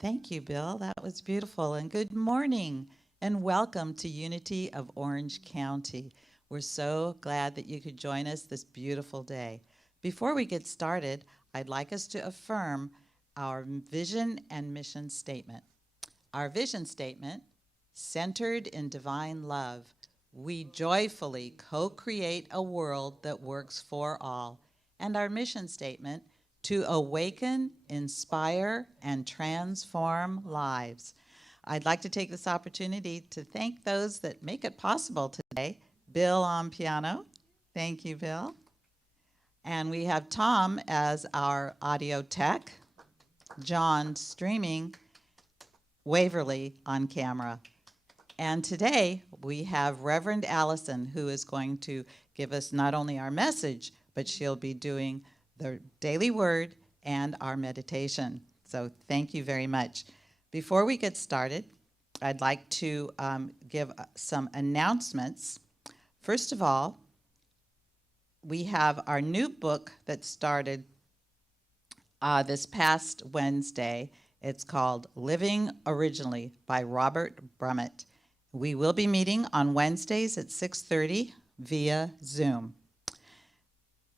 Thank you, Bill. That was beautiful. And good morning and welcome to Unity of Orange County. We're so glad that you could join us this beautiful day. Before we get started, I'd like us to affirm our vision and mission statement. Our vision statement, centered in divine love, we joyfully co-create a world that works for all. And our mission statement, to awaken, inspire, and transform lives. I'd like to take this opportunity to thank those that make it possible today. Bill on piano. Thank you, Bill. And we have Tom as our audio tech, John streaming, Waverly on camera. And today we have Reverend Allison, who is going to give us not only our message, but she'll be doing the daily word and our meditation. So thank you very much. Before we get started, I'd like to give some announcements. First of all, we have our new book that started this past Wednesday. It's called Living Originally by Robert Brummett. We will be meeting on Wednesdays at 6:30 via Zoom.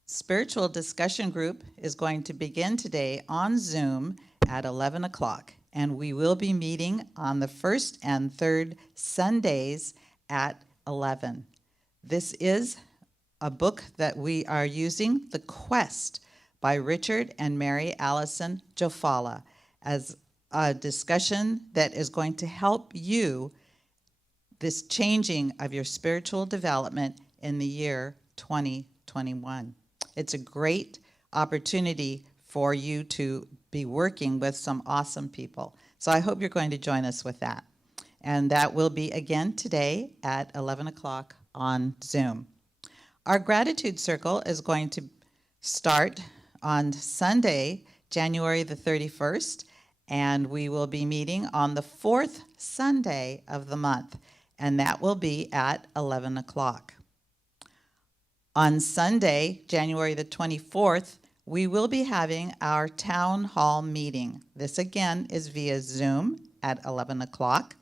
Spiritual discussion group is going to begin today on Zoom at 11 o'clock, and we will be meeting on the first and third Sundays at 11. This is a book that we are using, The Quest by Richard and Mary Allison Jofala, as a discussion that is going to help you this changing of your spiritual development in the year 2021. It's a great opportunity for you to be working with some awesome people. So I hope you're going to join us with that. And that will be again today at 11 o'clock on Zoom. Our gratitude circle is going to start on Sunday, January the 31st, and we will be meeting on the fourth Sunday of the month, and that will be at 11 o'clock. On Sunday, January the 24th, we will be having our town hall meeting. This again is via Zoom at 11 o'clock,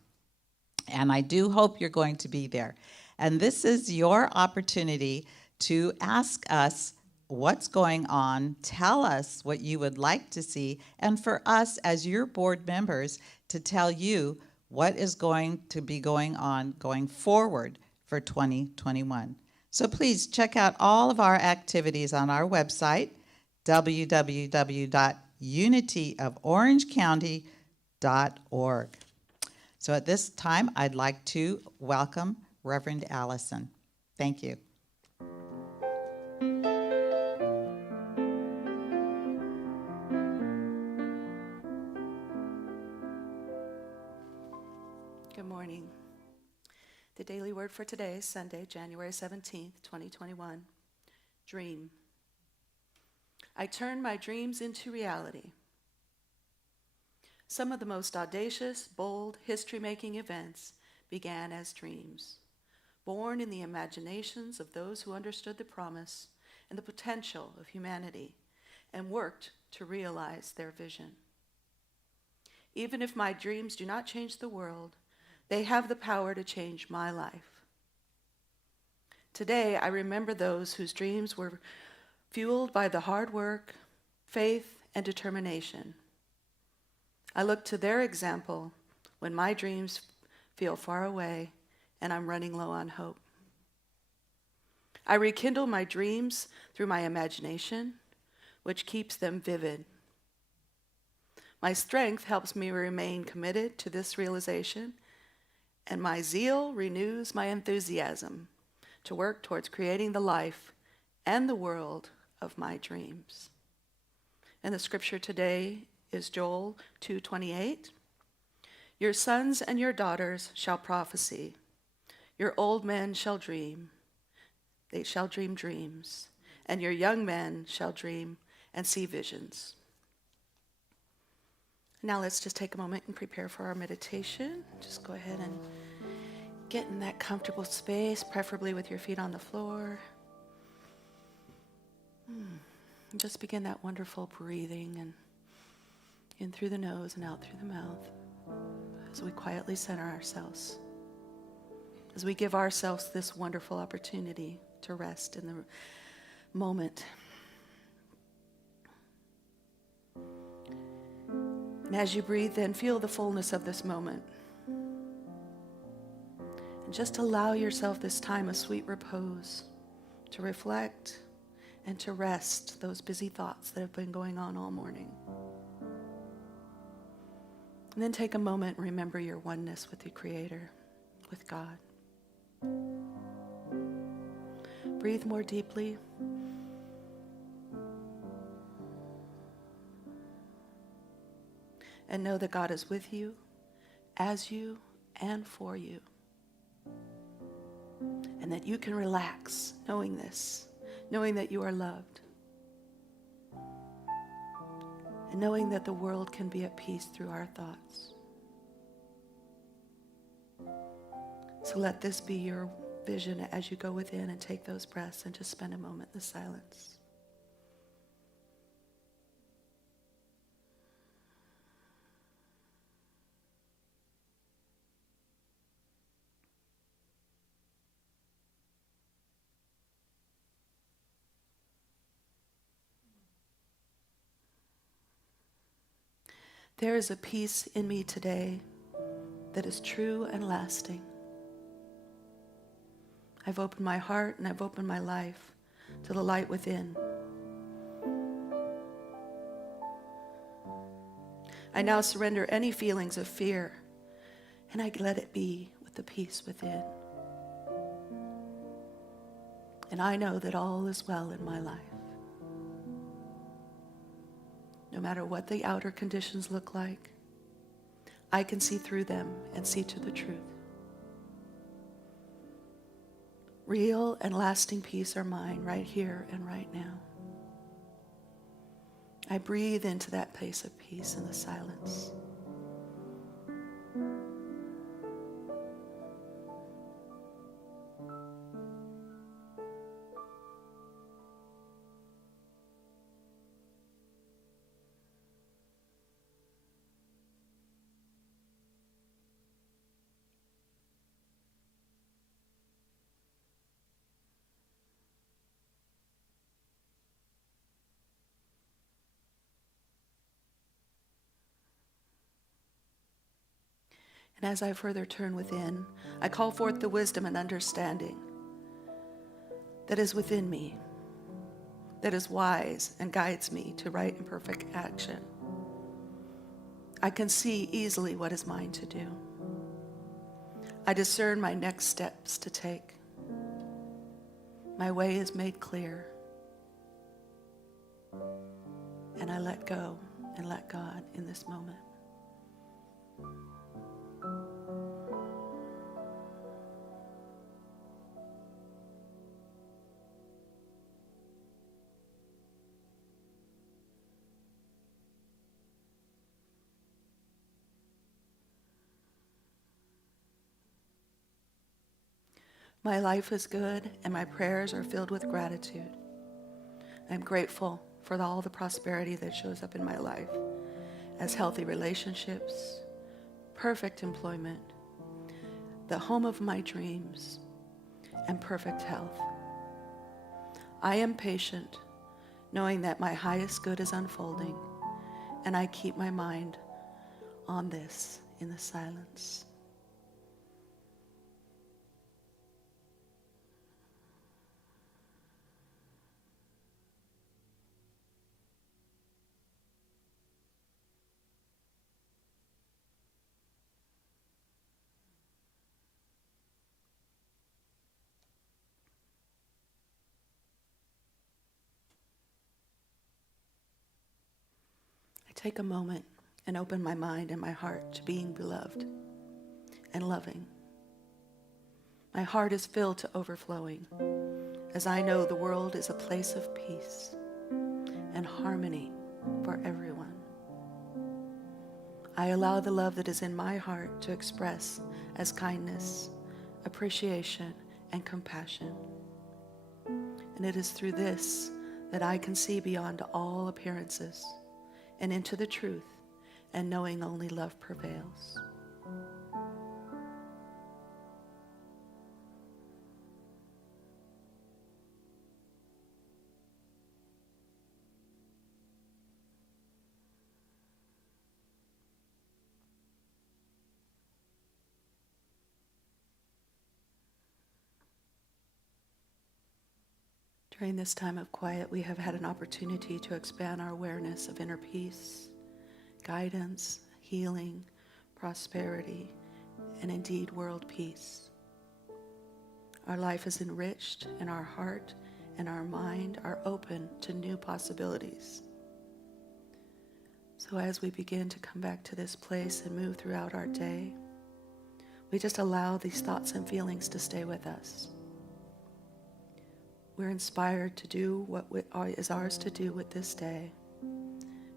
and I do hope you're going to be there. And this is your opportunity to ask us what's going on, tell us what you would like to see, and for us as your board members to tell you what is going to be going on going forward for 2021. So please check out all of our activities on our website, www.unityoforangecounty.org. So at this time, I'd like to welcome Reverend Allison. Thank you. Good morning. The daily word for today is Sunday, January 17th, 2021. Dream. I turn my dreams into reality. Some of the most audacious, bold, history-making events began as dreams, born in the imaginations of those who understood the promise and the potential of humanity and worked to realize their vision. Even if my dreams do not change the world, they have the power to change my life. Today, I remember those whose dreams were fueled by the hard work, faith, and determination. I look to their example when my dreams feel far away and I'm running low on hope. I rekindle my dreams through my imagination, which keeps them vivid. My strength helps me remain committed to this realization, and my zeal renews my enthusiasm to work towards creating the life and the world of my dreams. And the scripture today is Joel 2:28. Your sons and your daughters shall prophesy. Your old men shall dream. They shall dream dreams. And your young men shall dream and see visions. Now let's just take a moment and prepare for our meditation. Just go ahead and get in that comfortable space, preferably with your feet on the floor. And just begin that wonderful breathing and in through the nose and out through the mouth as we quietly center ourselves, as we give ourselves this wonderful opportunity to rest in the moment. And as you breathe, then feel the fullness of this moment. And just allow yourself this time of sweet repose to reflect and to rest those busy thoughts that have been going on all morning. And then take a moment and remember your oneness with the Creator, with God. Breathe more deeply. And know that God is with you, as you, and for you. And that you can relax knowing this, knowing that you are loved. And knowing that the world can be at peace through our thoughts. So let this be your vision as you go within and take those breaths and just spend a moment in the silence. There is a peace in me today that is true and lasting. I've opened my heart and I've opened my life to the light within. I now surrender any feelings of fear and I let it be with the peace within. And I know that all is well in my life. No matter what the outer conditions look like, I can see through them and see to the truth. Real and lasting peace are mine right here and right now. I breathe into that place of peace in the silence. And as I further turn within, I call forth the wisdom and understanding that is within me, that is wise and guides me to right and perfect action. I can see easily what is mine to do. I discern my next steps to take. My way is made clear. And I let go and let God in this moment. My life is good and my prayers are filled with gratitude. I'm grateful for all the prosperity that shows up in my life as healthy relationships, perfect employment, the home of my dreams, and perfect health. I am patient, knowing that my highest good is unfolding, and I keep my mind on this in the silence. I take a moment and open my mind and my heart to being beloved and loving. My heart is filled to overflowing, as I know the world is a place of peace and harmony for everyone. I allow the love that is in my heart to express as kindness, appreciation, and compassion. And it is through this that I can see beyond all appearances and into the truth, and knowing only love prevails. During this time of quiet, we have had an opportunity to expand our awareness of inner peace, guidance, healing, prosperity, and indeed world peace. Our life is enriched, and our heart and our mind are open to new possibilities. So as we begin to come back to this place and move throughout our day, we just allow these thoughts and feelings to stay with us. We're inspired to do what is ours to do with this day,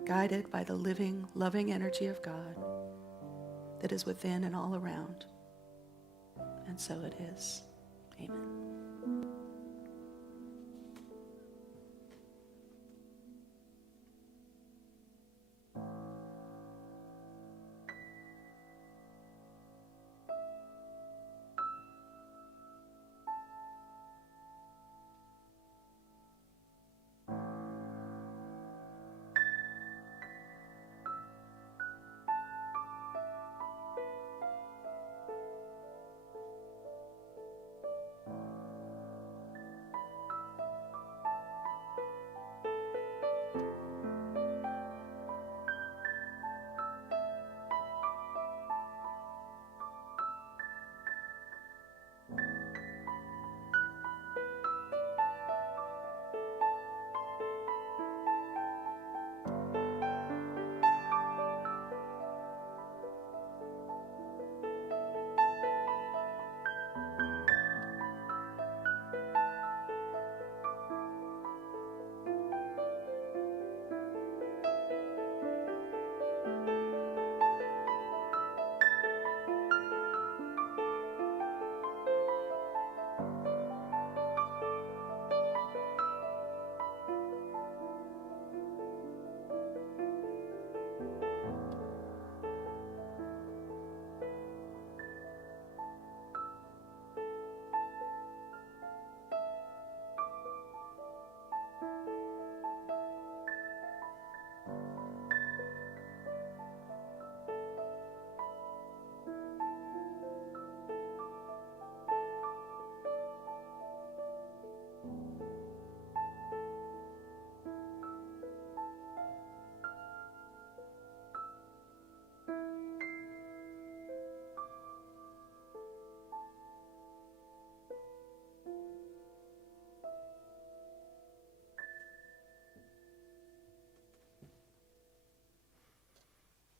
guided by the living, loving energy of God that is within and all around. And so it is. Amen.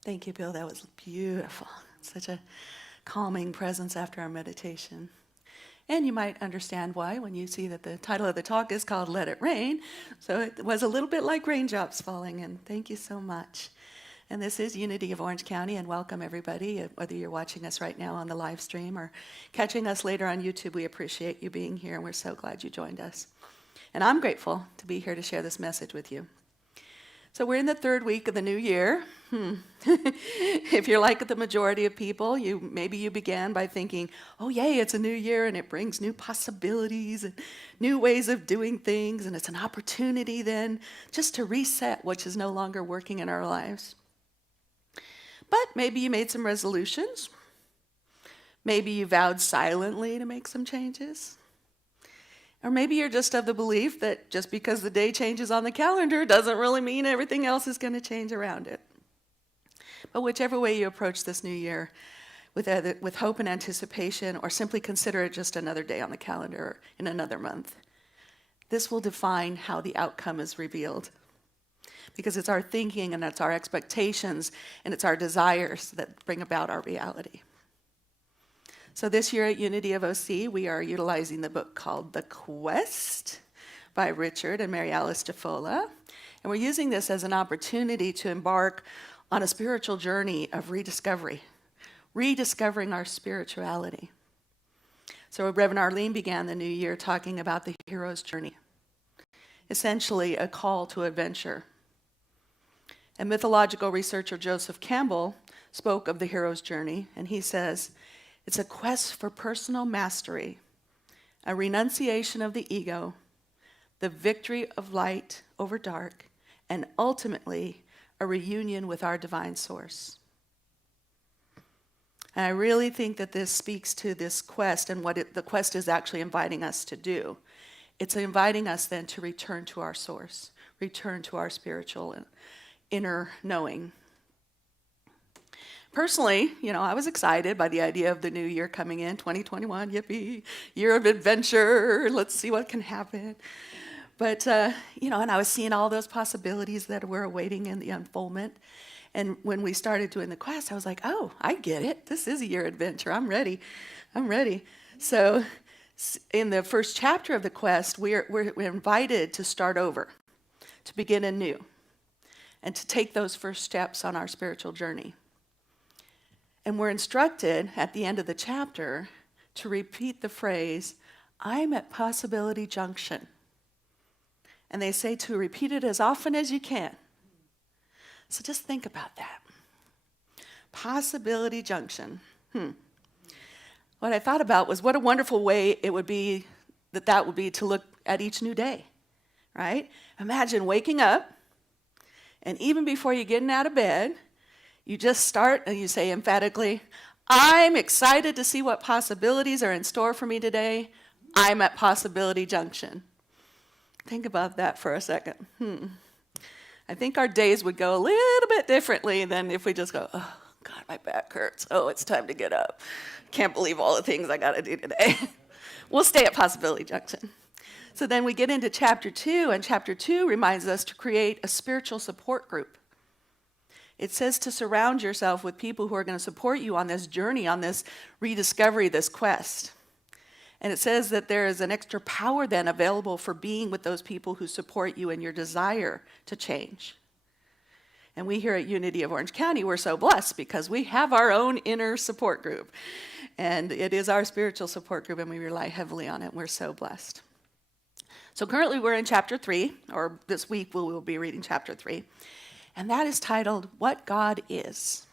Thank you, Bill. That was beautiful. Such a calming presence after our meditation. And you might understand why when you see that the title of the talk is called Let It Rain. So it was a little bit like raindrops falling, and thank you so much. And this is Unity of Orange County, and welcome everybody, whether you're watching us right now on the live stream or catching us later on YouTube. We appreciate you being here, and we're so glad you joined us. And I'm grateful to be here to share this message with you. So we're in the third week of the new year. If you're like the majority of people, maybe you began by thinking, oh yay, it's a new year and it brings new possibilities and new ways of doing things, and it's an opportunity then just to reset what is no longer working in our lives. But maybe you made some resolutions. Maybe you vowed silently to make some changes. Or maybe you're just of the belief that just because the day changes on the calendar doesn't really mean everything else is going to change around it. But whichever way you approach this new year, with hope and anticipation, or simply consider it just another day on the calendar in another month, this will define how the outcome is revealed. Because it's our thinking and it's our expectations and it's our desires that bring about our reality. So this year at Unity of OC, we are utilizing the book called The Quest by Richard and Mary Alice DeFola. And we're using this as an opportunity to embark on a spiritual journey of rediscovering our spirituality. So Reverend Arlene began the new year talking about the hero's journey, essentially a call to adventure. And mythological researcher Joseph Campbell spoke of the hero's journey, and he says, it's a quest for personal mastery, a renunciation of the ego, the victory of light over dark, and ultimately a reunion with our divine source. And I really think that this speaks to this quest and what the quest is actually inviting us to do. It's inviting us then to return to our source, return to our spiritual and inner knowing. Personally, I was excited by the idea of the new year coming in, 2021, yippee, year of adventure, let's see what can happen. But, and I was seeing all those possibilities that were awaiting in the unfoldment. And when we started doing the quest, I was like, oh, I get it. This is a year adventure. I'm ready. So in the first chapter of the quest, we're invited to start over, to begin anew, and to take those first steps on our spiritual journey. And we're instructed at the end of the chapter to repeat the phrase, I'm at possibility junction. And they say to repeat it as often as you can. So just think about that. Possibility junction. What I thought about was what a wonderful way it would be that would be to look at each new day, right? Imagine waking up, and even before you're getting out of bed, you just start and you say emphatically, I'm excited to see what possibilities are in store for me today. I'm at possibility junction. Think about that for a second. I think our days would go a little bit differently than if we just go, oh, God, my back hurts. Oh, it's time to get up. Can't believe all the things I got to do today. We'll stay at possibility junction. So then we get into chapter 2, and chapter 2 reminds us to create a spiritual support group. It says to surround yourself with people who are going to support you on this journey, on this rediscovery, this quest. And it says that there is an extra power then available for being with those people who support you in your desire to change. And we here at Unity of Orange County, we're so blessed because we have our own inner support group. And it is our spiritual support group, and we rely heavily on it. We're so blessed. So currently we're in chapter 3, or this week we will be reading chapter 3. And that is titled, What God Is.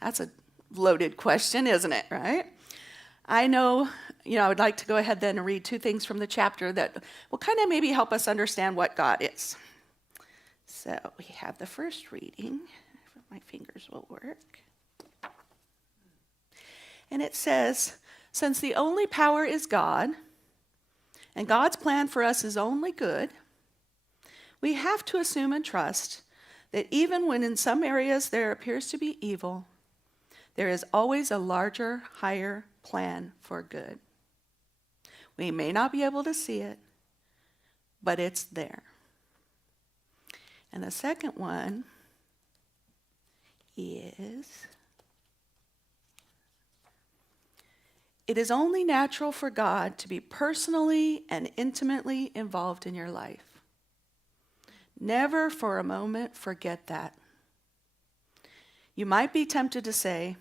That's a loaded question, isn't it, right? I know, I would like to go ahead then and read 2 things from the chapter that will kind of maybe help us understand what God is. So we have the first reading. If my fingers will work. And it says, since the only power is God, and God's plan for us is only good, we have to assume and trust that even when in some areas there appears to be evil, there is always a larger, higher plan for good. We may not be able to see it, but it's there. And the second one is, it is only natural for God to be personally and intimately involved in your life. Never for a moment forget that. You might be tempted to say,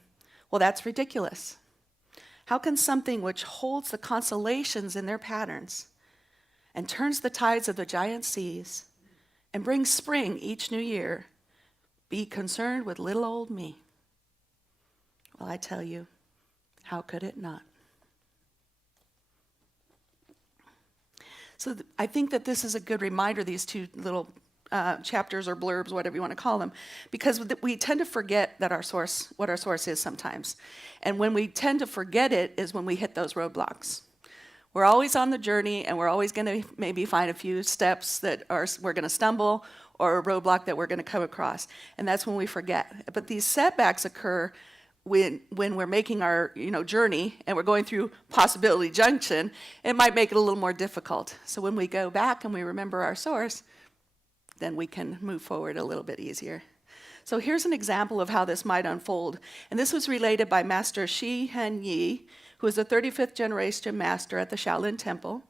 well, that's ridiculous. How can something which holds the constellations in their patterns and turns the tides of the giant seas and brings spring each new year be concerned with little old me. Well, I tell you, how could it not? So I think that this is a good reminder, these two little chapters or blurbs, whatever you want to call them, because we tend to forget that what our source is sometimes. And when we tend to forget it is when we hit those roadblocks. We're always on the journey, and we're always going to maybe find a few steps that we're going to stumble, or a roadblock that we're going to come across. And that's when we forget. But these setbacks occur when we're making our journey and we're going through possibility junction. It might make it a little more difficult. So when we go back and we remember our source, then we can move forward a little bit easier. So here's an example of how this might unfold. And this was related by Master Shi Hen Yi, who is the 35th generation master at the Shaolin Temple.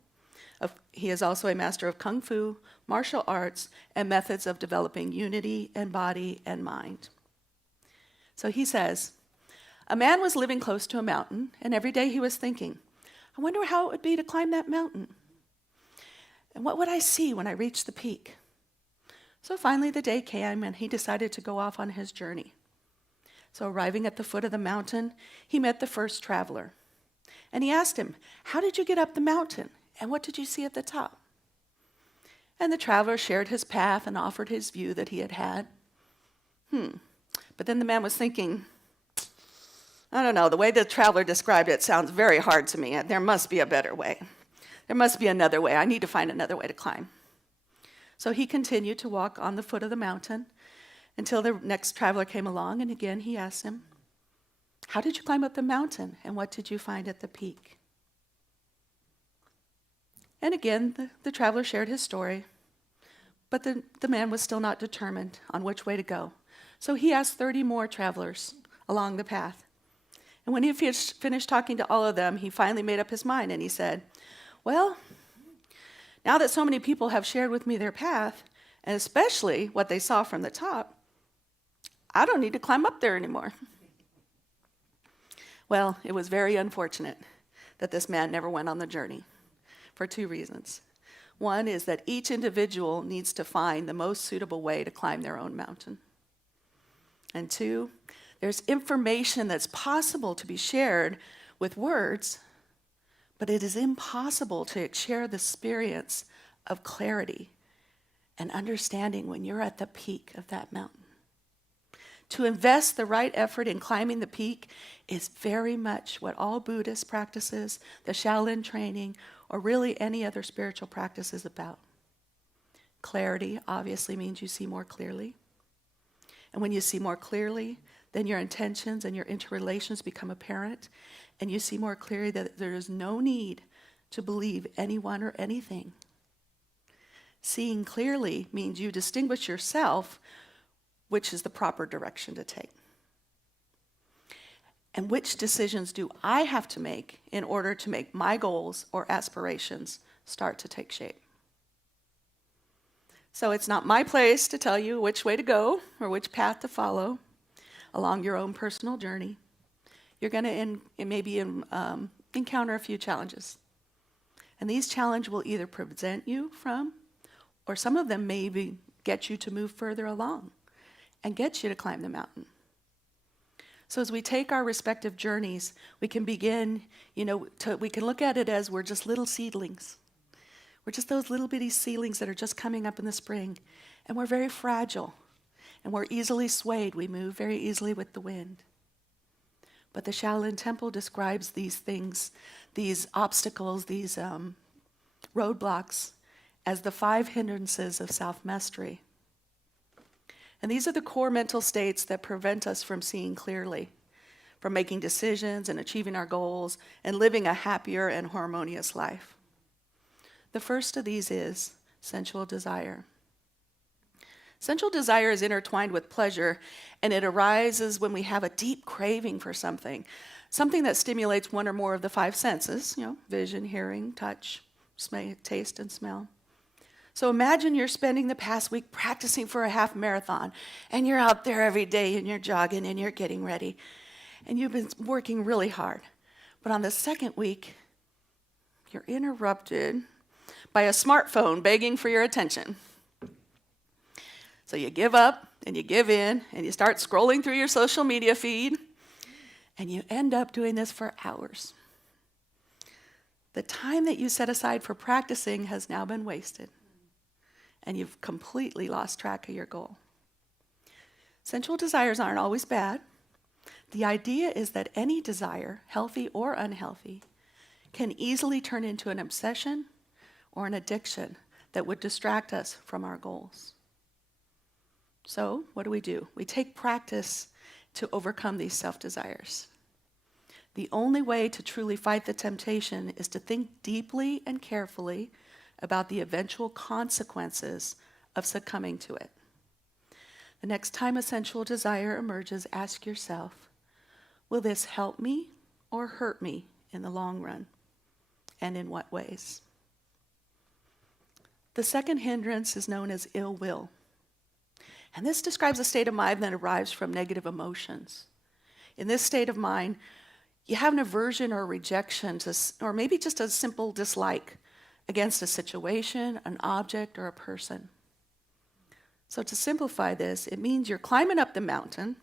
He is also a master of Kung Fu, martial arts, and methods of developing unity in body and mind. So he says, a man was living close to a mountain, and every day he was thinking, I wonder how it would be to climb that mountain. And what would I see when I reached the peak? So finally the day came, and he decided to go off on his journey. So arriving at the foot of the mountain, he met the first traveler. And he asked him, how did you get up the mountain? And what did you see at the top? And the traveler shared his path and offered his view that he had had. But then the man was thinking, I don't know, the way the traveler described it sounds very hard to me. There must be a better way. There must be another way. I need to find another way to climb. So he continued to walk on the foot of the mountain until the next traveler came along, and again he asked him, how did you climb up the mountain, and what did you find at the peak? And again, the traveler shared his story, but the man was still not determined on which way to go. So he asked 30 more travelers along the path. And when he finished talking to all of them, he finally made up his mind, and he said, well, now that so many people have shared with me their path, and especially what they saw from the top, I don't need to climb up there anymore. Well, it was very unfortunate that this man never went on the journey for two reasons. One is that each individual needs to find the most suitable way to climb their own mountain. And two, there's information that's possible to be shared with words, but it is impossible to share the experience of clarity and understanding when you're at the peak of that mountain. To invest the right effort in climbing the peak is very much what all Buddhist practices, the Shaolin training, or really any other spiritual practice is about. Clarity obviously means you see more clearly. And when you see more clearly, then your intentions and your interrelations become apparent, and you see more clearly that there is no need to believe anyone or anything. Seeing clearly means you distinguish yourself, which is the proper direction to take. And which decisions do I have to make in order to make my goals or aspirations start to take shape? So it's not my place to tell you which way to go or which path to follow along your own personal journey. You're going to encounter a few challenges. And these challenges will either prevent you from, or some of them maybe get you to move further along and get you to climb the mountain. So as we take our respective journeys, we can begin, we can look at it as we're just little seedlings. We're just those little bitty seedlings that are just coming up in the spring. And we're very fragile. And we're easily swayed. We move very easily with the wind. But the Shaolin Temple describes these things, these obstacles, these roadblocks, as the 5 hindrances of self-mastery. And these are the core mental states that prevent us from seeing clearly, from making decisions and achieving our goals and living a happier and harmonious life. The first of these is sensual desire. Sensual desire is intertwined with pleasure, and it arises when we have a deep craving for something that stimulates one or more of the 5 senses, vision, hearing, touch, taste, and smell. So imagine you're spending the past week practicing for a half marathon, and you're out there every day, and you're jogging, and you're getting ready, and you've been working really hard. But on the second week, you're interrupted by a smartphone begging for your attention. So you give up and you give in, and you start scrolling through your social media feed, and you end up doing this for hours. The time that you set aside for practicing has now been wasted, and you've completely lost track of your goal. Sensual desires aren't always bad. The idea is that any desire, healthy or unhealthy, can easily turn into an obsession or an addiction that would distract us from our goals. So, what do? We take practice to overcome these self-desires. The only way to truly fight the temptation is to think deeply and carefully about the eventual consequences of succumbing to it. The next time a sensual desire emerges, ask yourself, will this help me or hurt me in the long run? And in what ways? The second hindrance is known as ill will. And this describes a state of mind that arrives from negative emotions. In this state of mind, you have an aversion or rejection to, or maybe just a simple dislike against a situation, an object, or a person. So to simplify this, it means you're climbing up the mountain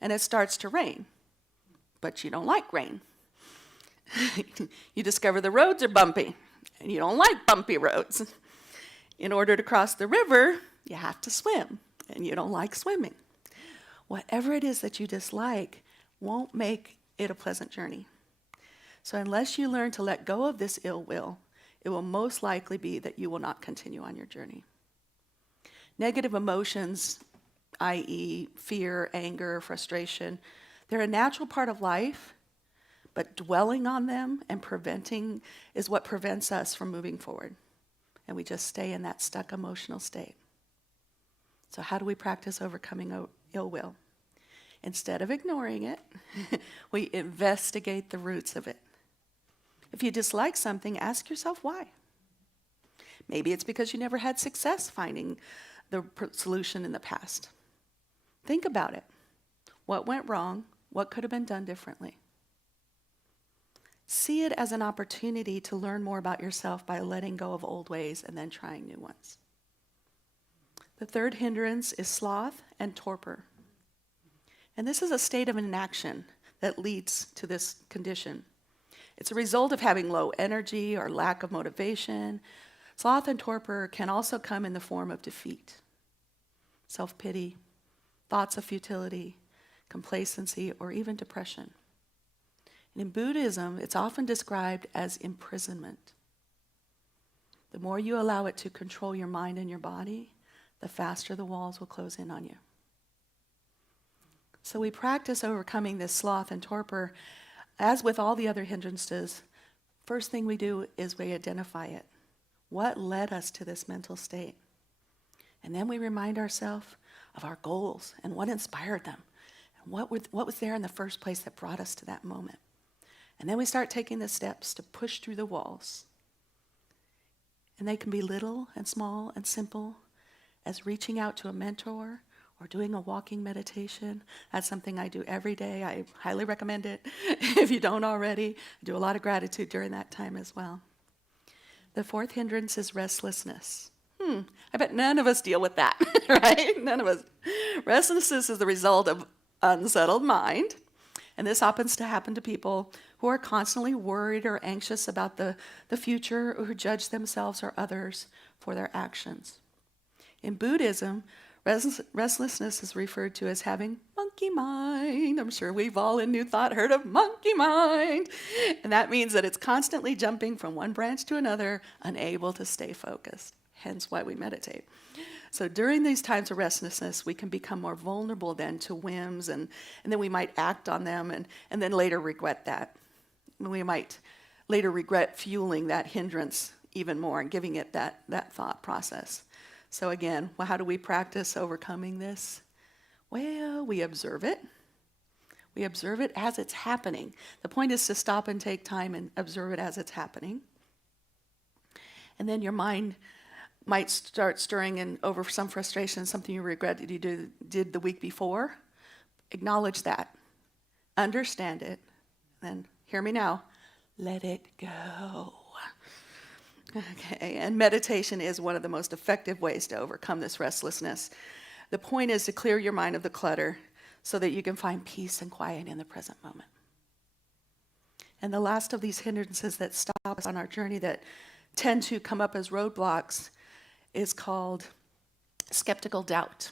and it starts to rain, but you don't like rain. You discover the roads are bumpy and you don't like bumpy roads. In order to cross the river, you have to swim and you don't like swimming. Whatever it is that you dislike won't make it a pleasant journey. So unless you learn to let go of this ill will, it will most likely be that you will not continue on your journey. Negative emotions, i.e. fear, anger, frustration, they're a natural part of life, but dwelling on them and preventing is what prevents us from moving forward. And we just stay in that stuck emotional state. So how do we practice overcoming ill will? Instead of ignoring it, we investigate the roots of it. If you dislike something, ask yourself why. Maybe it's because you never had success finding the solution in the past. Think about it. What went wrong? What could have been done differently? See it as an opportunity to learn more about yourself by letting go of old ways and then trying new ones. The third hindrance is sloth and torpor. And this is a state of inaction that leads to this condition. It's a result of having low energy or lack of motivation. Sloth and torpor can also come in the form of defeat, self-pity, thoughts of futility, complacency, or even depression. And in Buddhism, it's often described as imprisonment. The more you allow it to control your mind and your body, the faster the walls will close in on you. So we practice overcoming this sloth and torpor. As with all the other hindrances, first thing we do is we identify it. What led us to this mental state? And then we remind ourselves of our goals and what inspired them, and what was there in the first place that brought us to that moment. And then we start taking the steps to push through the walls. And they can be little and small and simple, as reaching out to a mentor or doing a walking meditation. That's something I do every day. I highly recommend it. If you don't already, I do a lot of gratitude during that time as well. The fourth hindrance is restlessness. I bet none of us deal with that, right? None of us. Restlessness is the result of unsettled mind. And this happens to happen to people who are constantly worried or anxious about the future, or who judge themselves or others for their actions. In Buddhism, restlessness is referred to as having monkey mind. I'm sure we've all in New Thought heard of monkey mind. And that means that it's constantly jumping from one branch to another, unable to stay focused. Hence why we meditate. So during these times of restlessness, we can become more vulnerable then to whims, and then we might act on them and then later regret that. We might later regret fueling that hindrance even more and giving it that thought process. So again, how do we practice overcoming this? Well, we observe it. We observe it as it's happening. The point is to stop and take time and observe it as it's happening. And then your mind might start stirring in over some frustration, something you regret that you did the week before. Acknowledge that. Understand it. Then, hear me now, let it go. Okay, and meditation is one of the most effective ways to overcome this restlessness. The point is to clear your mind of the clutter so that you can find peace and quiet in the present moment. And the last of these hindrances that stop us on our journey that tend to come up as roadblocks is called skeptical doubt.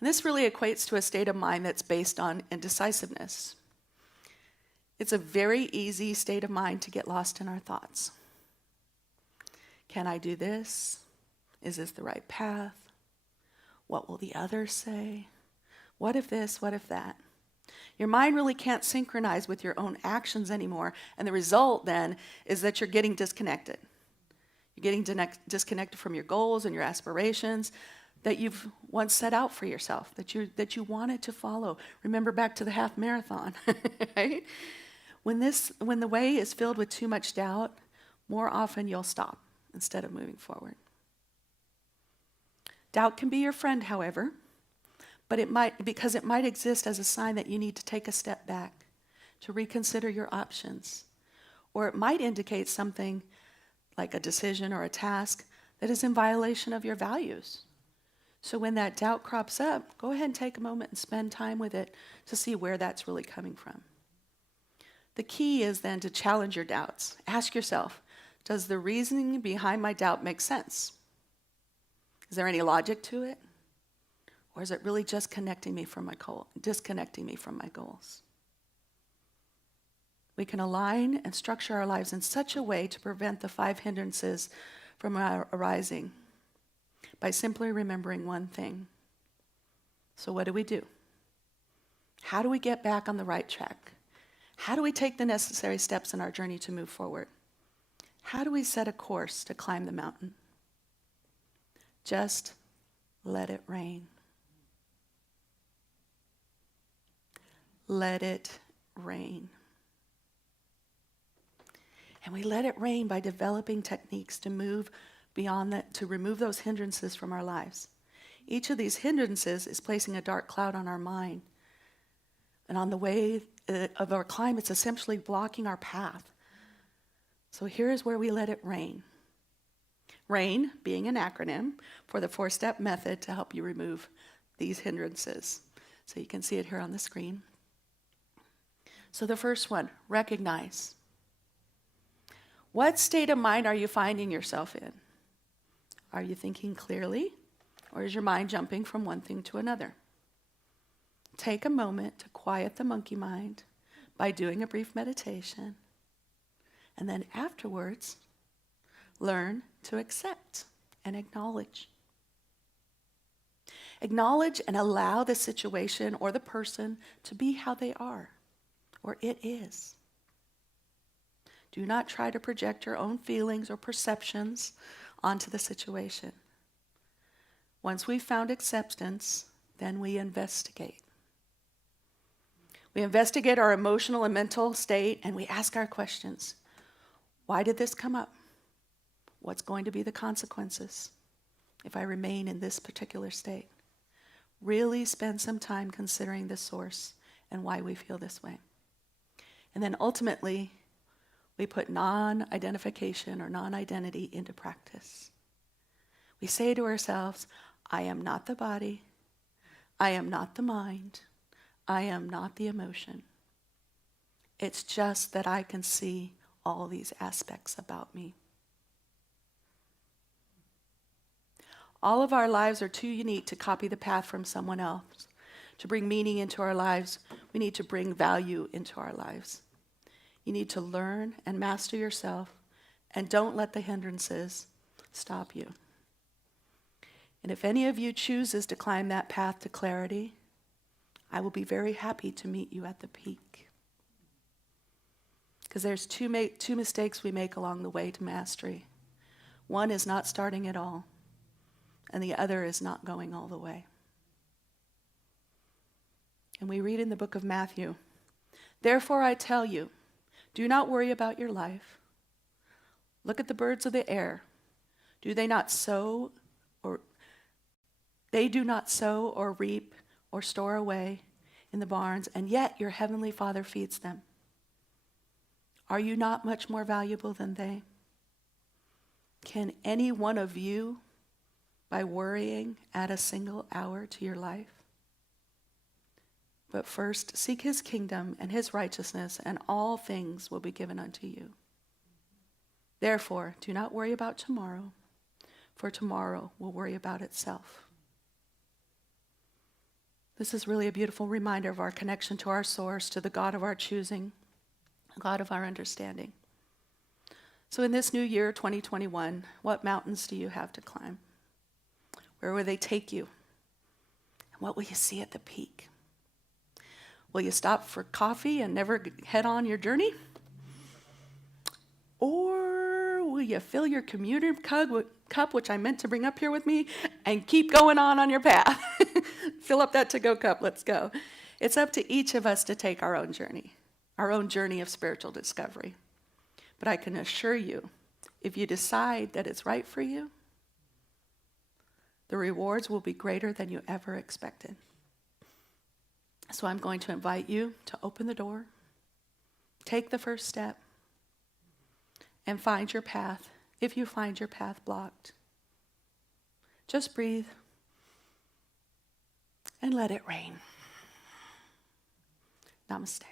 And this really equates to a state of mind that's based on indecisiveness. It's a very easy state of mind to get lost in our thoughts. Can I do this? Is this the right path? What will the others say? What if this? What if that? Your mind really can't synchronize with your own actions anymore, and the result then is that you're getting disconnected. You're getting disconnected from your goals and your aspirations that you've once set out for yourself, that you wanted to follow. Remember back to the half marathon, right? When the way is filled with too much doubt, more often you'll stop instead of moving forward. Doubt can be your friend, however, but it might exist as a sign that you need to take a step back, to reconsider your options. Or it might indicate something like a decision or a task that is in violation of your values. So when that doubt crops up, go ahead and take a moment and spend time with it to see where that's really coming from. The key is then to challenge your doubts. Ask yourself, does the reasoning behind my doubt make sense? Is there any logic to it? Or is it really just disconnecting me from my goals? We can align and structure our lives in such a way to prevent the 5 hindrances from arising by simply remembering one thing. So what do? How do we get back on the right track? How do we take the necessary steps in our journey to move forward? How do we set a course to climb the mountain? Just let it rain. Let it rain. And we let it rain by developing techniques to move beyond that, to remove those hindrances from our lives. Each of these hindrances is placing a dark cloud on our mind. And on the way of our climb, it's essentially blocking our path. So here is where we let it rain. RAIN being an acronym for the 4-step method to help you remove these hindrances. So you can see it here on the screen. So the first one, recognize. What state of mind are you finding yourself in? Are you thinking clearly, or is your mind jumping from one thing to another? Take a moment to quiet the monkey mind by doing a brief meditation, and then afterwards, learn to accept and acknowledge. Acknowledge and allow the situation or the person to be how they are, or it is. Do not try to project your own feelings or perceptions onto the situation. Once we've found acceptance, then we investigate. We investigate our emotional and mental state, and we ask our questions. Why did this come up? What's going to be the consequences if I remain in this particular state? Really spend some time considering the source and why we feel this way. And then ultimately, we put non-identification or non-identity into practice. We say to ourselves, I am not the body, I am not the mind, I am not the emotion. It's just that I can see all these aspects about me. All of our lives are too unique to copy the path from someone else. To bring meaning into our lives, we need to bring value into our lives. You need to learn and master yourself, and don't let the hindrances stop you. And if any of you chooses to climb that path to clarity, I will be very happy to meet you at the peak. Because there's two mistakes we make along the way to mastery. One is not starting at all, and the other is not going all the way. And we read in the book of Matthew, therefore I tell you, do not worry about your life. Look at the birds of the air. They do not sow or reap or store away in the barns, and yet your heavenly Father feeds them. Are you not much more valuable than they? Can any one of you by worrying add a single hour to your life? But first seek his kingdom and his righteousness, and all things will be given unto you. Therefore, do not worry about tomorrow, for tomorrow will worry about itself. This is really a beautiful reminder of our connection to our source, to the God of our choosing, God of our understanding. So in this new year, 2021, what mountains do you have to climb? Where will they take you? And what will you see at the peak? Will you stop for coffee and never head on your journey? Or will you fill your commuter cup, which I meant to bring up here with me, and keep going on your path? Fill up that to-go cup, let's go. It's up to each of us to take our own journey of spiritual discovery. But I can assure you, if you decide that it's right for you, the rewards will be greater than you ever expected. So I'm going to invite you to open the door, take the first step, and find your path. If you find your path blocked, just breathe and let it rain. Namaste.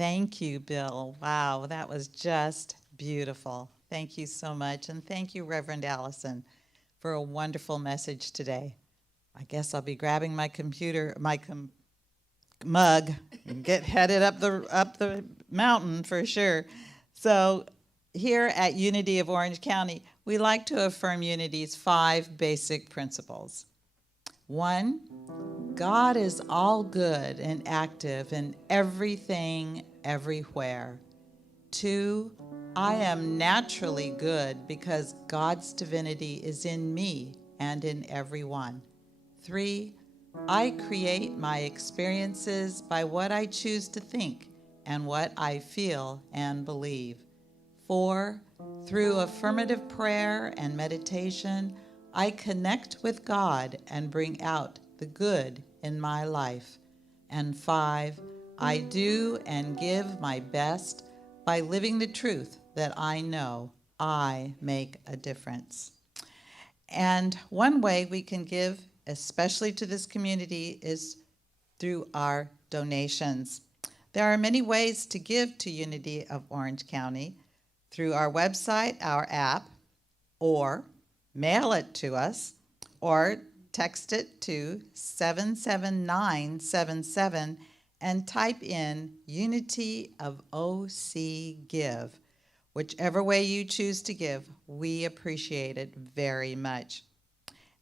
Thank you, Bill. Wow, that was just beautiful. Thank you so much. And thank you, Reverend Allison, for a wonderful message today. I guess I'll be grabbing my computer, mug, and get headed up the mountain for sure. So here at Unity of Orange County, we like to affirm Unity's 5 basic principles. 1, God is all good and active in everything, everywhere. 2, I am naturally good because God's divinity is in me and in everyone. 3, I create my experiences by what I choose to think and what I feel and believe. 4, through affirmative prayer and meditation, I connect with God and bring out the good in my life. And 5, I do and give my best by living the truth that I know I make a difference. And one way we can give, especially to this community, is through our donations. There are many ways to give to Unity of Orange County: through our website, our app, or mail it to us, or text it to 77977 and type in Unity of OC Give. Whichever way you choose to give, we appreciate it very much.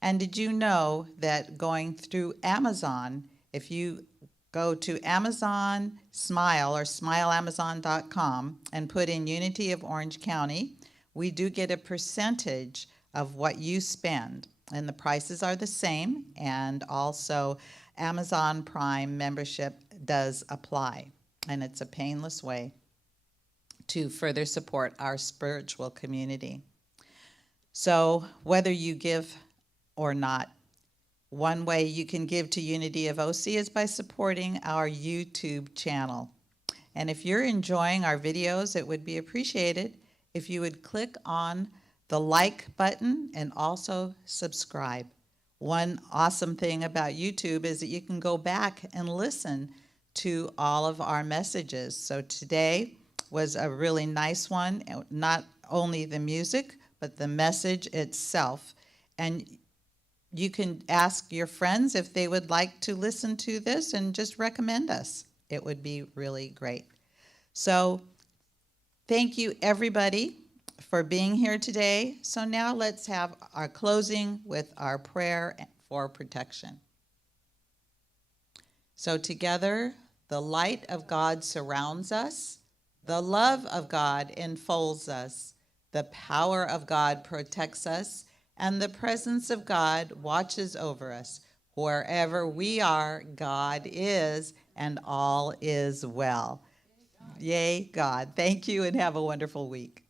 And did you know that going through Amazon, if you go to Amazon Smile or smileamazon.com and put in Unity of Orange County, we do get a percentage of what you spend. And the prices are the same, and also Amazon Prime membership does apply. And it's a painless way to further support our spiritual community. So whether you give or not, one way you can give to Unity of OC is by supporting our YouTube channel. And if you're enjoying our videos, it would be appreciated if you would click on the like button and also subscribe. One awesome thing about YouTube is that you can go back and listen to all of our messages. So today was a really nice one, not only the music, but the message itself. And you can ask your friends if they would like to listen to this and just recommend us. It would be really great. So thank you, everybody, for being here today. So now let's have our closing with our prayer for protection. So together, the light of God surrounds us. The love of God enfolds us. The power of God protects us. And the presence of God watches over us. Wherever we are, God is, and all is well. Yay, God. Thank you, and have a wonderful week.